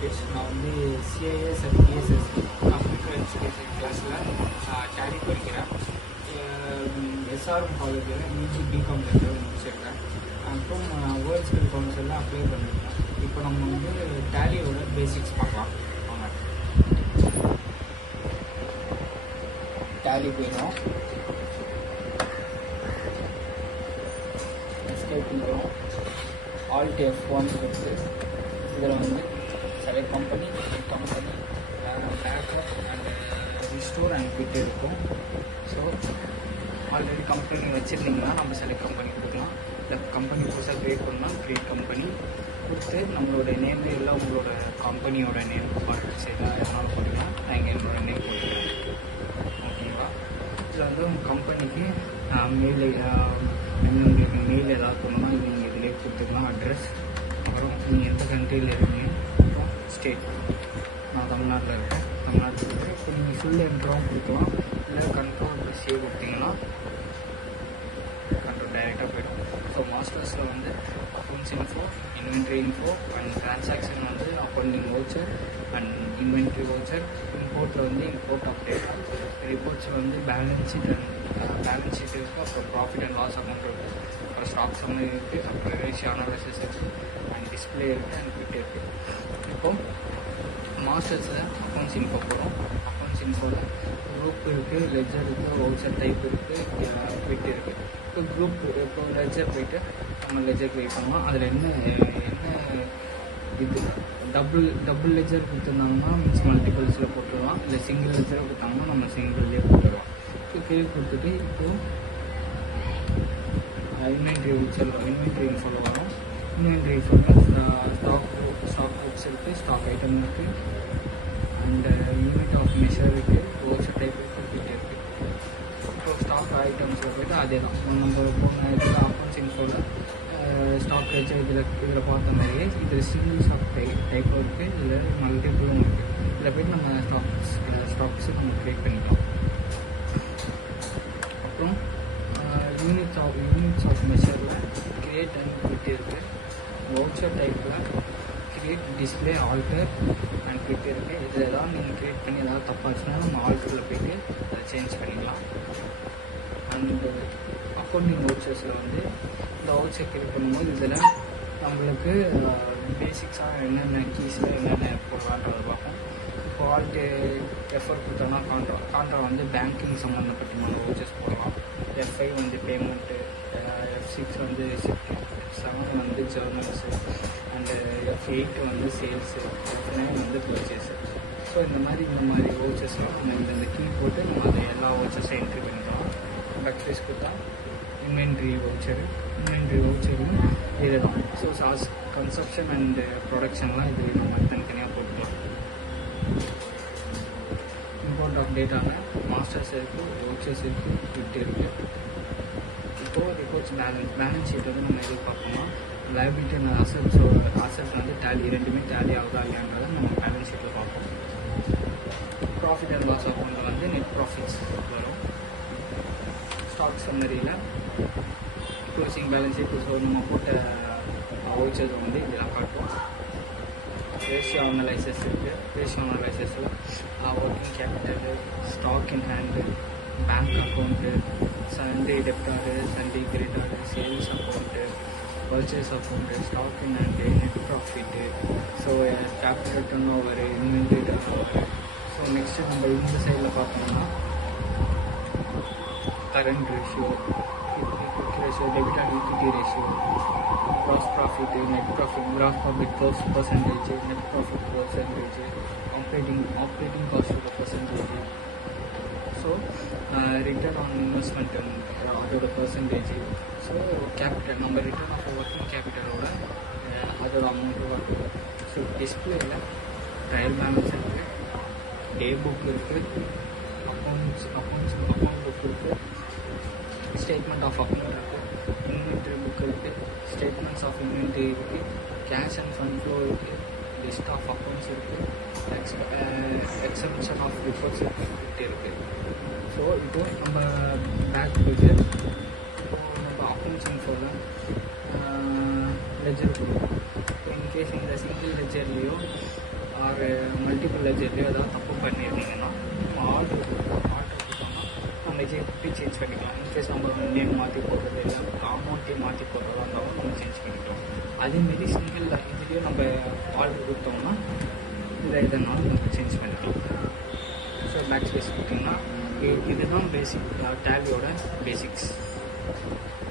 Mukesh. நான் வந்து CIS and PSS computer education கிளாஸில் டேலி படிக்கிறேன். SRM காலேஜில் யூஜி பிகாம் முடிச்சிருக்கேன். அப்புறம் வேர்ல்ட் ஸ்கில் கவுன்சிலில் அப்ளை பண்ணியிருக்கேன். இப்போ நம்ம வந்து டேலியோட பேசிக்ஸ் பார்க்கலாம். வாங்க, டேலி போயிடும். எஸ்கேப் பண்ணுறோம். ஆல்ட் F1 இருக்குது. இதில் வந்து select company backup and restore and quit இருக்கும். ஸோ ஆல்ரெடி கம்பெனி வச்சுருந்தீங்கன்னா நம்ம செலக்ட் கம்பெனி கொடுக்கலாம். இல்லை கம்பெனி புதுசாக க்ரியேட் பண்ணால் க்ரியேட் கம்பெனி கொடுத்து நம்மளோட நேம் இல்லை உங்களோட கம்பெனியோட நேம் பார்த்து எதனாலும் போட்டுக்கலாம். நான் இங்கே என்னோடய நேம் போட்டுக்கிறேன். ஓகேவா? இதில் வந்து உங்கள் கம்பெனிக்கு மெயில் உங்களுக்கு மெயில் ஏதாவது பண்ணணும்னா நீங்கள் இதிலே கொடுத்துக்கலாம். அட்ரஸ், அப்புறம் நீங்கள் எந்த கண்ட்ரியில் இருக்கீங்க, அப்புறம் ஸ்டேட். நான் தமிழ்நாட்டில் இருக்கேன். தமிழ்நாட்டில் இருக்கிறேன். இப்போ நீங்கள் ஃபுல் என்ட்ராவும் கொடுக்கலாம். இல்லை கண்ட்ரோல்+A கொடுத்தீங்கன்னா கண்ட்ரோல் டைரெக்டாக போய்டும். ஸோ மாஸ்டர்ஸில் வந்து accounts info, inventory info and transaction வந்து accounting voucher and inventory voucher. இம்போர்ட்டில் வந்து இம்போர்ட் ஆஃப் டேட்டா. ரிப்போர்ட்ஸில் வந்து பேலன்ஸ் ஷீட் இருக்குது. அப்புறம் ப்ராஃபிட் அண்ட் லாஸ் அக்கௌண்ட் இருக்குது. அப்புறம் ஸ்டாக் சம்மரி இருக்குது. அப்புறம் ரேஷியோ அனாலிசிஸ் இருக்குது அண்ட் டிஸ்பிளே இருக்குது அண்ட் குவிட் இருக்குது. இப்போ மாஸ்டர்ஸில் அக்கௌண்ட்ஸ் இன்ஃபோ போகிறோம். அக்கௌண்ட்ஸ் இன்ஃபோவில் குரூப் இருக்குது, லெஜர் இருக்குது, வவுச்சர் டைப் இருக்குது, குவிட் இருக்குது. இப்போ குரூப் இப்போ லெஜர் போய்ட்டு நம்ம லெஜர் க்ரியேட் பண்ணலாம். அதில் என்ன இது டபுள் லெஜர் கொடுத்துருந்தாங்கன்னா மீன்ஸ் மல்டிபிள்ஸில் போட்டுடலாம். இல்லை சிங்கிள் லெஜர் கொடுத்தாங்கன்னா நம்ம சிங்கிள்லேயே போட்டுடலாம். இப்போ க்ரியேட் கொடுத்துட்டு இப்போது இன்வென்ட்ரி இன்ஃபோவில் வரும். இன்வென்ட்ரி இன்ஃபோவில் ஸ்டாக் புக்ஸ் இருக்குது, ஸ்டாக் ஐட்டம் இருக்குது அண்ட் யூனிட் ஆஃப் மெஷர் இருக்குது, வவுச்சர் டைப் இருக்குது, குவிட் இருக்குது. இப்போ ஸ்டாக் ஐட்டம்ஸில் போய்ட்டு அதே தான் நம்ம போன இதில் அக்கௌண்ட்ஸ் இன்ஃபோவில் ஸ்டாக் வச்சு இதில் பார்த்த மாதிரியே இதில் சிங்கிள் ஸ்டாக் டைப்பும் இருக்குது, இல்லை மல்டிபிளும் இருக்குது. இதில் போய்ட்டு நம்ம ஸ்டாக்ஸு நம்ம க்ரியேட் பண்ணிக்கலாம். அப்புறம் யூனிட்ஸ் ஆஃப் மெஷரில் கிரியேட் அண்ட் குவிட் இருக்குது. வவுச்சர் டைப்பில் create, display, alter and quit இருக்குது. இதில் ஏதாவது நீங்கள் க்ரியேட் பண்ணி ஏதாவது தப்பாச்சுன்னா நம்ம ஆல்டரில் போய்ட்டு அதை சேஞ்ச் பண்ணிக்கலாம். அண்ட் அக்கௌண்டிங் வவுச்சர்ஸில் வந்து இந்த வவுச்சர் கிரியேட் பண்ணும்போது இதில் நம்மளுக்கு பேசிக்ஸாக என்னென்ன கீஸில் என்னென்ன போடலான்றதை பார்ப்போம். இப்போ ஆல்ட்டு எஃபர் கொடுத்தோன்னா கான்ட்ரா வந்து பேங்கிங் சம்மந்தப்பட்டமான வவுச்சர்ஸ் போடலாம். F5 வந்து பேமெண்ட்டு, F6 வந்து ரிசிப்ட், F7 வந்து ஜேர்னல்ஸு அண்டு F8 வந்து சேல்ஸு, F9 வந்து பர்ச்சேஸு. ஸோ இந்த மாதிரி வவுச்சர்ஸ்லாம் நம்ம இந்த கீ போட்டு நம்ம அதை எல்லா வவுச்சர்ஸையும் என்ட்ரி பண்ணிக்கலாம். பேக்ஸ்பேஸ் கொடுத்தா இன்வென்ட்ரி வவுச்சரும் இது தான். ஸோ கன்சப்ஷன் அண்டு ப்ரொடக்ஷன்லாம் இது நம்ம தனித்தனியாக போட்டுக்கலாம். இம்போர்ட் ஆஃப் டேட்டாவில் மாஸ்டர்ஸ் இருக்குது, வவுச்சர்ஸ் இருக்குது, குவிட் இருக்குது. இப்போது ரிப்போர்ட்ஸ் பேலன்ஸ் ஷீட் வந்து நம்ம எதிர்பார்க்கணும்னா லைபிலிட்டி அண்ட் அசெட்ஸ் வந்து டேலி ரெண்டுமே டேலி ஆகுதா இல்லையான்றதை நம்ம பேலன்ஸ் ஷீட்டில் பார்ப்போம். ப்ராஃபிட் அண்ட் லாஸ் அக்கௌண்ட்டில் வந்து நெட் ப்ராஃபிட்ஸ் வரும். ஸ்டாக் சம்மரியில் க்ளோசிங் பேலன்ஸ் ஷீட் நம்ம போட்ட வவுச்சர்ஸ் வந்து இதெல்லாம் காட்டுவோம். ரேஷியோ அனலைசஸ் இருக்குது. ரேஷியோ அனலைசஸில் working capital, stock in hand, bank account, sundry டெப்டாரு, sundry creditors, sales account, purchase account, stock in hand, net profit, so capital turnover, inventory turnover. So next நம்ம இந்த சைடில் பார்த்தோம்னா current ratio, debit and equity ratio, gross profit, net profit, gross profit percentage, net profit percentage, operating cost of the percentage. So return on investment அதோட percentage. So capital நம்ம return of working capital ஓட அதோட amount வருது. So டிஸ்பிளேயில் trial balance இருக்குது, day book இருக்குது, account book இருக்குது, statement of account இருக்குது, இன்வென்ட்ரி புக் இருக்குது, ஸ்டேட்மெண்ட்ஸ் ஆஃப் இன்வென்ட்ரி இருக்குது, கேஷ் அண்ட் ஃபண்ட் ஃப்ளோ இருக்குது, லிஸ்ட் ஆஃப் அக்கௌண்ட்ஸ் இருக்குது, எக்ஸப்ஷன் ஆஃப் ரிப்போர்ட்ஸ் இருக்குது. ஸோ இப்போ நம்ம பேக் போய்ட்டு நம்ம அக்கௌண்ட்ஸ் இன்ஃபோவில் லெஜர் கொடுக்கும். இன்கேஸ் இந்த சிங்கிள் லெஜர்லேயோ ஆர் மல்டிபிள் லெஜர்லையோ ஏதாவது தப்பு பண்ணியிருந்தீங்கன்னா ஆர்டர் கொடுத்தோம்னா நம்ம எப்படி சேஞ்ச் பண்ணிக்கலாம். இன்கேஸ் நம்ம நேம் மாற்றி போடுறது இல்லை அமௌண்ட்டையும் மாற்றி போடுறதா இருந்தாலும் நம்ம சேஞ்ச் பண்ணிக்கலாம். அதேமாரி சிங்கிள் இதுலேயும் நம்ம ஆர்டர் கொடுத்தோம்னா இதனாலும் நம்ம சேஞ்ச் பண்ணிக்கலாம். ஸோ பேக் ஸ்பேஸ் கொடுத்திங்கன்னா இதுதான் பேசிக் டேலியோட பேசிக்ஸ்.